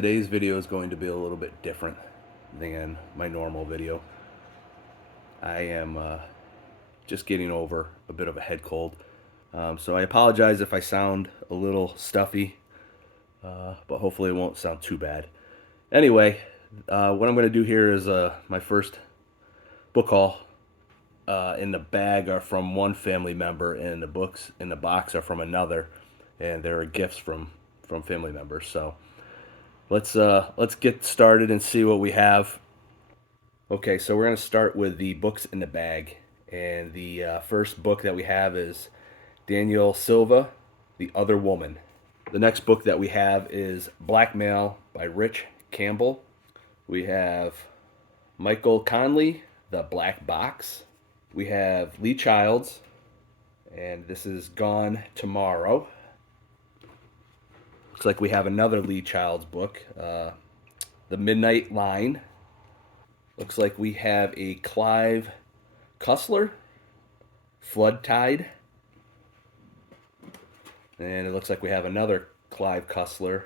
Today's video is going to be a little bit different than my normal video. I am just getting over a bit of a head cold. So I apologize if I sound a little stuffy, but hopefully it won't sound too bad. Anyway, what I'm going to do here is my first book haul. In the bag are from one family member, and the books in the box are from another, and there are gifts from family members. So let's get started and see what we have. Okay, so we're going to start with the books in the bag. And the first book that we have is Daniel Silva, The Other Woman. The next book that we have is Blackmail by Rich Campbell. We have Michael Conley, The Black Box. We have Lee Childs, and this is Gone Tomorrow. Looks like we have another Lee Childs book, The Midnight Line. Looks like we have a Clive Cussler, Flood Tide. And it looks like we have another Clive Cussler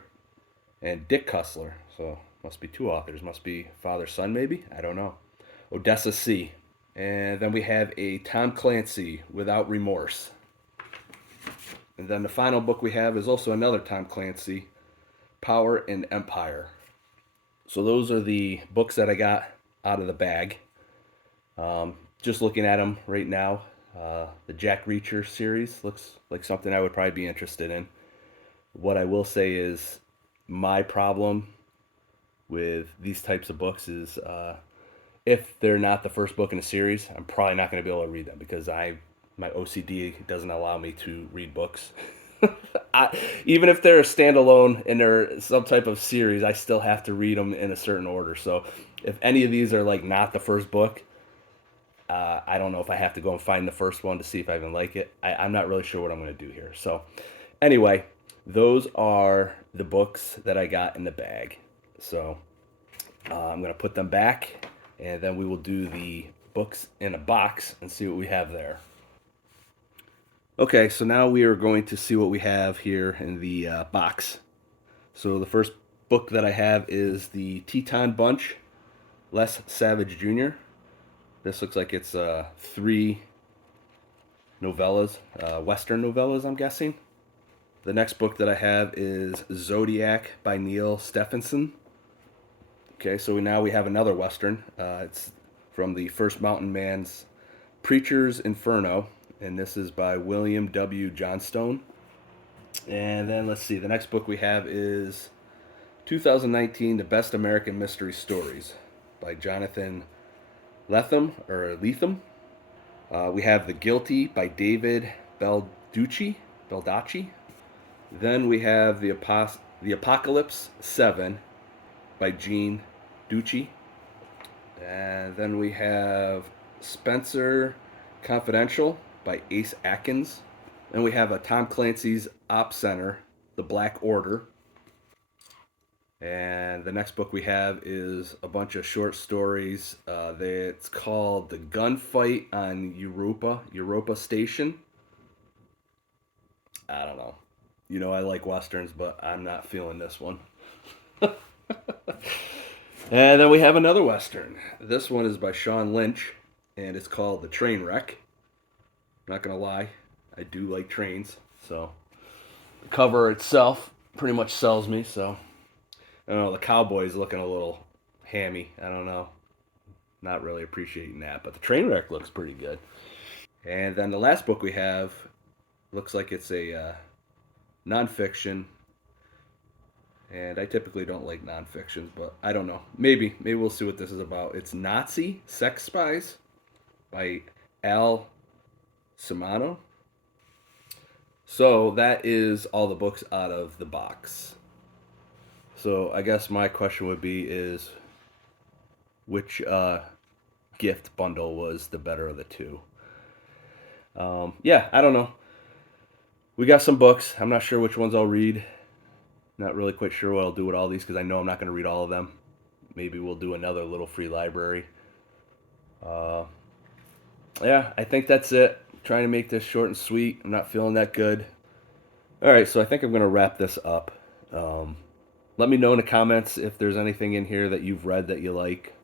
and Dick Cussler. So must be two authors. Must be father son maybe. I don't know. Odessa Sea. And then we have a Tom Clancy, Without Remorse. And then the final book we have is also another Tom Clancy, Power and Empire. So those are the books that I got out of the bag. Just looking at them right now, the Jack Reacher series looks like something I would probably be interested in. What I will say is my problem with these types of books is if they're not the first book in a series, I'm probably not going to be able to read them because my OCD doesn't allow me to read books. Even if they're a standalone and they're some type of series, I still have to read them in a certain order. So if any of these are like not the first book, I don't know if I have to go and find the first one to see if I even like it. I'm not really sure what I'm going to do here. So anyway, those are the books that I got in the bag. So I'm going to put them back, and then we will do the books in a box and see what we have there. Okay, so now we are going to see what we have here in the box. So the first book that I have is the Teton Bunch, Les Savage Jr. This looks like it's three novellas, Western novellas, I'm guessing. The next book that I have is Zodiac by Neil Stephenson. Okay, so now we have another Western. It's from the First Mountain Man's Preacher's Inferno, and this is by William W. Johnstone. And then let's see, the next book we have is 2019 The Best American Mystery Stories by Jonathan Lethem. We have The Guilty by David Baldacci. Then we have The Apocalypse 7 by Gene Ducci. And then we have Spencer Confidential by Ace Atkins. Then we have a Tom Clancy's Op Center, The Black Order. And the next book we have is a bunch of short stories. It's called The Gunfight on Europa Station. I don't know. You know, I like Westerns, but I'm not feeling this one. And then we have another Western. This one is by Sean Lynch, and it's called The Train Wreck. I'm not going to lie, I do like trains, so the cover itself pretty much sells me, so I don't know, the cowboy's looking a little hammy. I don't know. Not really appreciating that, but the train wreck looks pretty good. And then the last book we have looks like it's a nonfiction. And I typically don't like nonfictions, but I don't know. Maybe we'll see what this is about. It's Nazi Sex Spies by Al Simano. So that is all the books out of the box. So I guess my question would be is which gift bundle was the better of the two? Yeah, I don't know. We got some books. I'm not sure which ones I'll read. Not really quite sure what I'll do with all these because I know I'm not going to read all of them. Maybe we'll do another little free library. Uh, yeah, I think that's it. Trying to make this short and sweet. I'm not feeling that good. All right, so I think I'm going to wrap this up. Um, Let me know in the comments if there's anything in here that you've read that you like.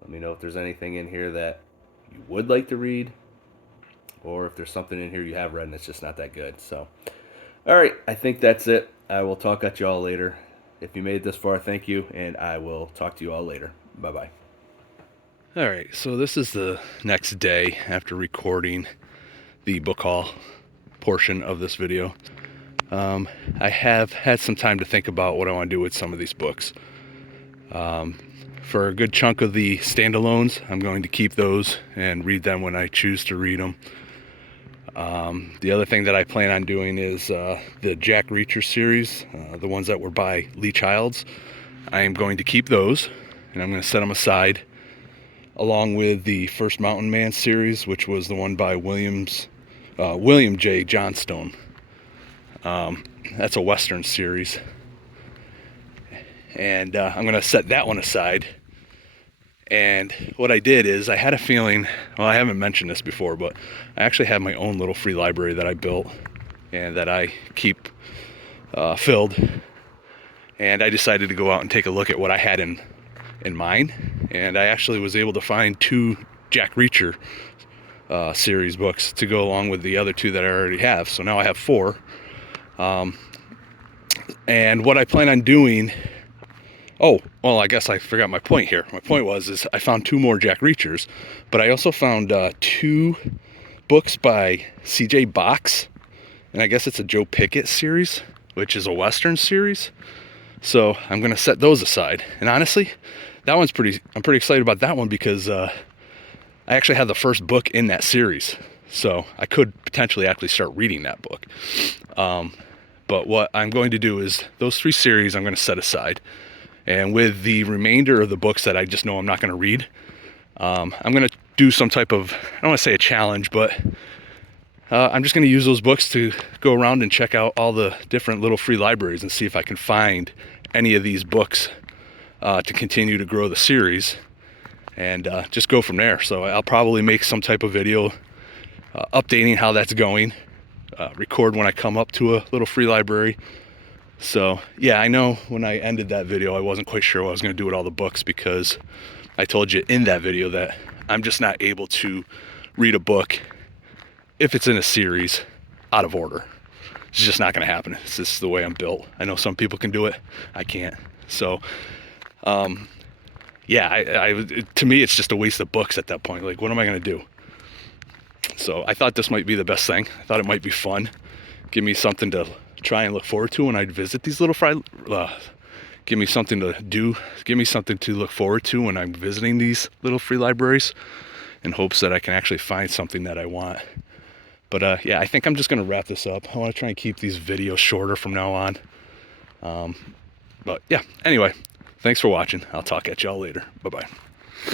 Let me know if there's anything in here that you would like to read, or if there's something in here you have read and it's just not that good. So, all right, I think that's it. I will talk at you all later. If you made it this far, thank you, and I will talk to you all later. Bye-bye. All right, so this is the next day after recording the book haul portion of this video. I have had some time to think about what I want to do with some of these books. For a good chunk of the standalones, I'm going to keep those and read them when I choose to read them. The other thing that I plan on doing is the Jack Reacher series, the ones that were by Lee Childs. I am going to keep those, and I'm going to set them aside, along with the First Mountain Man series, which was the one by William J. Johnstone. That's a Western series. And I'm going to set that one aside. And what I did is I had a feeling, well, I haven't mentioned this before, but I actually have my own little free library that I built and that I keep filled. And I decided to go out and take a look at what I had in mine. And I actually was able to find 2 Jack Reacher series books to go along with the other 2 that I already have. So now I have 4. And what I plan on doing... Oh, well, I guess I forgot my point here. My point is I found 2 more Jack Reachers, but I also found 2 books by C.J. Box, and I guess it's a Joe Pickett series, which is a Western series. So I'm going to set those aside. And honestly, that one's I'm pretty excited about that one because I actually have the first book in that series. So I could potentially actually start reading that book. But what I'm going to do is those 3 series I'm going to set aside. And with the remainder of the books that I just know I'm not going to read, I'm going to do some type of, I don't want to say a challenge, but I'm just going to use those books to go around and check out all the different little free libraries and see if I can find any of these books to continue to grow the series and just go from there. So I'll probably make some type of video updating how that's going, record when I come up to a little free library. So yeah, I know when I ended that video I wasn't quite sure what I was going to do with all the books, because I told you in that video that I'm just not able to read a book if it's in a series out of order. It's just not going to happen. It's just the way I'm built. I know some people can do it, I can't. So yeah, to me it's just a waste of books at that point. Like, what am I going to do? So I thought this might be the best thing. I thought it might be fun, give me something to try and look forward to when I visit these little give me something to do, give me something to look forward to when I'm visiting these little free libraries, in hopes that I can actually find something that I want. But yeah, I think I'm just going to wrap this up. I want to try and keep these videos shorter from now on. But yeah, anyway, thanks for watching. I'll talk at y'all later. Bye-bye.